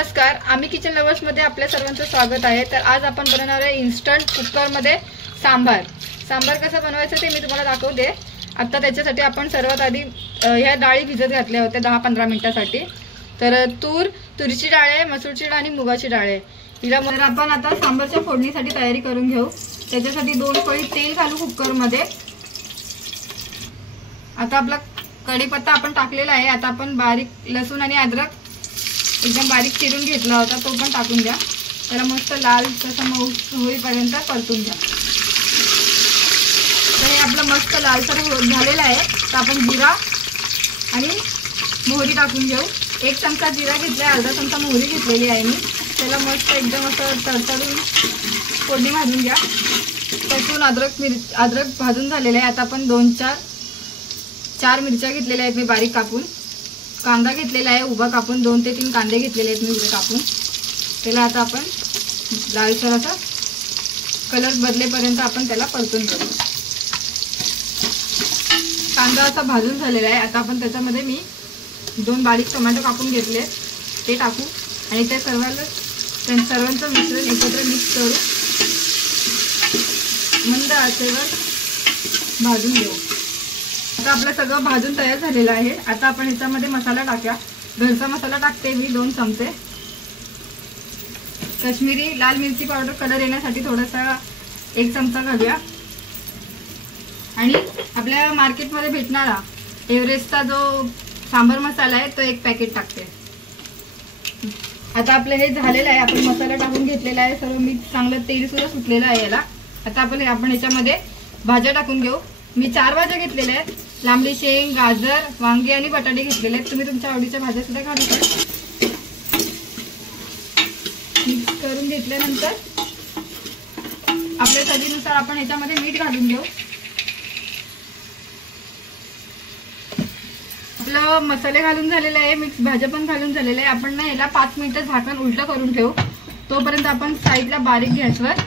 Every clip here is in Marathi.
नमस्कार, आम्ही किचन लवर्स मध्ये आपल्या सर्वांचं स्वागत आहे। तर आज आपण बनवणार आहे इन्स्टंट कुकर मध्ये सांबार। सांबार कसं बनवायचं ते मी तुम्हाला दाखवते। आता त्याच्यासाठी आपण सर्वात आधी ह्या डाळी भिजत घातल्या होत्या 10-15 मिनिटांसाठी। तर तुरीची डाळ आहे, मसूरची डाळ आणि मुगाची डाळ आहे। हिला आपण आता सांबारच्या फोडणीसाठी तयारी करून घेऊ। त्याच्यासाठी 2 पळी तेल घालू कुकर मध्ये। आता आपला कढीपत्ता आपण टाकलेला आहे। आता आपण बारीक लसूण आणि अद्रक एकदम बारीक चिरून घेतला होता तो पण टाकून द्या। त्याला मस्त लाल तसा होईपर्यंत परतून घ्या। तर हे आपलं मस्त लालसर झालेलं आहे। तर आपण जिरा आणि मोहरी टाकून घेऊ। 1 चमचा जिरा घेतला, अर्धा चमचा मोहरी घेतलेली आहे मी। त्याला मस्त एकदम असं तडतडून फोडणी घालून घ्या। लसूण अद्रक भाजून झालेलं आहे। आता आपण 4 मिरच्या घेतलेल्या आहेत मी बारीक कापून। कांदा घेतलेला आहे उभा कापून, 2 ते 3 कांदे घेतलेले आहेत मी उभे कापून। त्याला आता आपण लालसर असा कलर बदलेपर्यंत आपण त्याला परतून घेऊ। कांदा असा भाजून झालेला आहे। आता आपण त्याच्यामध्ये मी 2 बारीक टोमॅटो कापून घेतले ते टाकू आणि त्या सर्वांचं मिश्रण एकत्र मिक्स करू। मंद आचेवर भाजून घेऊ। आता आपलं सगळं भाजून तयार झालेलं आहे। आता आपण ह्याच्यामध्ये मसाला टाकूया। घरचा मसाला टाकते मी 2 चमचे। काश्मीरी लाल मिरची पावडर कलर येण्यासाठी थोडासा 1 चमचा घालूया। आणि आपल्या मार्केटमध्ये भेटणारा एव्हरेस्टचा जो सांबार मसाला आहे तो 1 पॅकेट टाकते। आता आपलं हे झालेलं आहे। आपण मसाला टाकून घेतलेला आहे, सर्व मिक्स चांगलं तेल सुद्धा सुटलेलं आहे याला। आता आपण ह्याच्यामध्ये भाज्या टाकून घेऊ। मी 4 भाज्या घेतलेल्या आहेत। लांबडी शेंग, गाजर, वांगे आणि बटाटे घेतलेले आहेत। तुम्ही तुमच्या आवडीच्या भाज्या सुद्धा घालू शकता। मिक्स करून घेतल्यानंतर आपल्या चवीनुसार आपण ह्याच्यामध्ये मीठ घालून घेऊ। आपलं मसाले घालून झालेले आहे, मिक्स भाज्या पण घालून झालेले आहे। आपण ना याला 5 मिनिटं झाकण उलटं करून ठेवू। तोपर्यंत आपण साईडला बारीक गॅसवर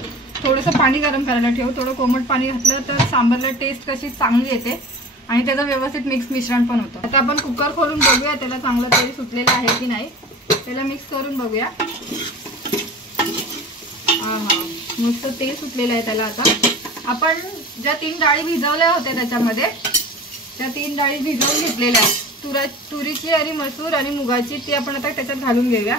थोडंसं पाणी गरम करायला ठेवू। थोडं कोमट पाणी घातलं तर सांबारला टेस्ट कशी चांगली येते आणि त्याचं व्यवस्थित मिश्रण पण होतं। आता आपण कुकर खोलून बघूया त्याला चांगलं तेल सुटलेलं आहे की नाही। त्याला मिक्स करून बघूया। मस्त तेल सुटलेलं आहे त्याला। आता आपण ज्या 3 डाळी भिजवल्या होत्या त्याच्यामध्ये त्या 3 डाळी भिजवून घेतलेल्या तुरीची आणि मसूर आणि मुगाची ती आपण आता त्याच्यात घालून घेऊया।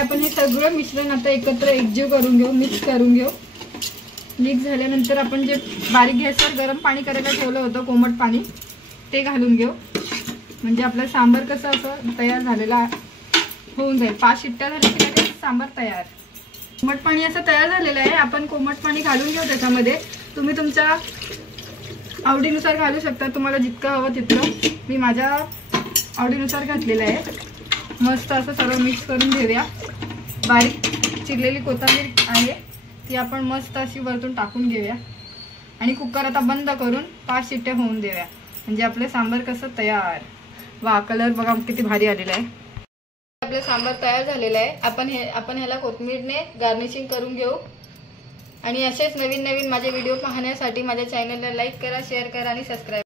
आपण हे सगळं मिश्रण आता एकत्र एकजीव करून घेऊ, मिक्स करून घेऊ। मिक्स झाल्यानंतर आपण जे बारीक गॅसवर गरम पाणी करायला ठेवलं होतं कोमट पाणी ते घालून घेऊ। म्हणजे आपला सांबार कसं असं तयार झालेला होऊन जाईल। 5 शिट्ट्या झाल्या की लगेच सांबार तयार। कोमट पाणी असं तयार झालेलं आहे। आपण कोमट पाणी घालून घेऊ त्याच्यामध्ये। तुम्ही तुमच्या आवडीनुसार घालू शकता, तुम्हाला जितकं हवं तितकं। मी माझ्या आवडीनुसार घातलेलं आहे। मस्त असं सर्व मिक्स करून घेऊया। बारीक चिरलेली कोथिंबीर आहे ती आपण मस्त अशी वरतून टाकून घेऊया आणि कुकर आता बंद करून 5 शिट्ट्या होऊन देऊया। म्हणजे आपले सांबार कसं तयार। वा, कलर बघा किती भारी आलेला आहे। आपले सांबार तयार झालेलं आहे। आपण ह्याला कोथिंबीरने गार्निशिंग करून घेऊ। आणि असेच नवीन माझे व्हिडिओ पाहण्यासाठी माझ्या चॅनलला लाईक करा, शेअर करा आणि सबस्क्राईब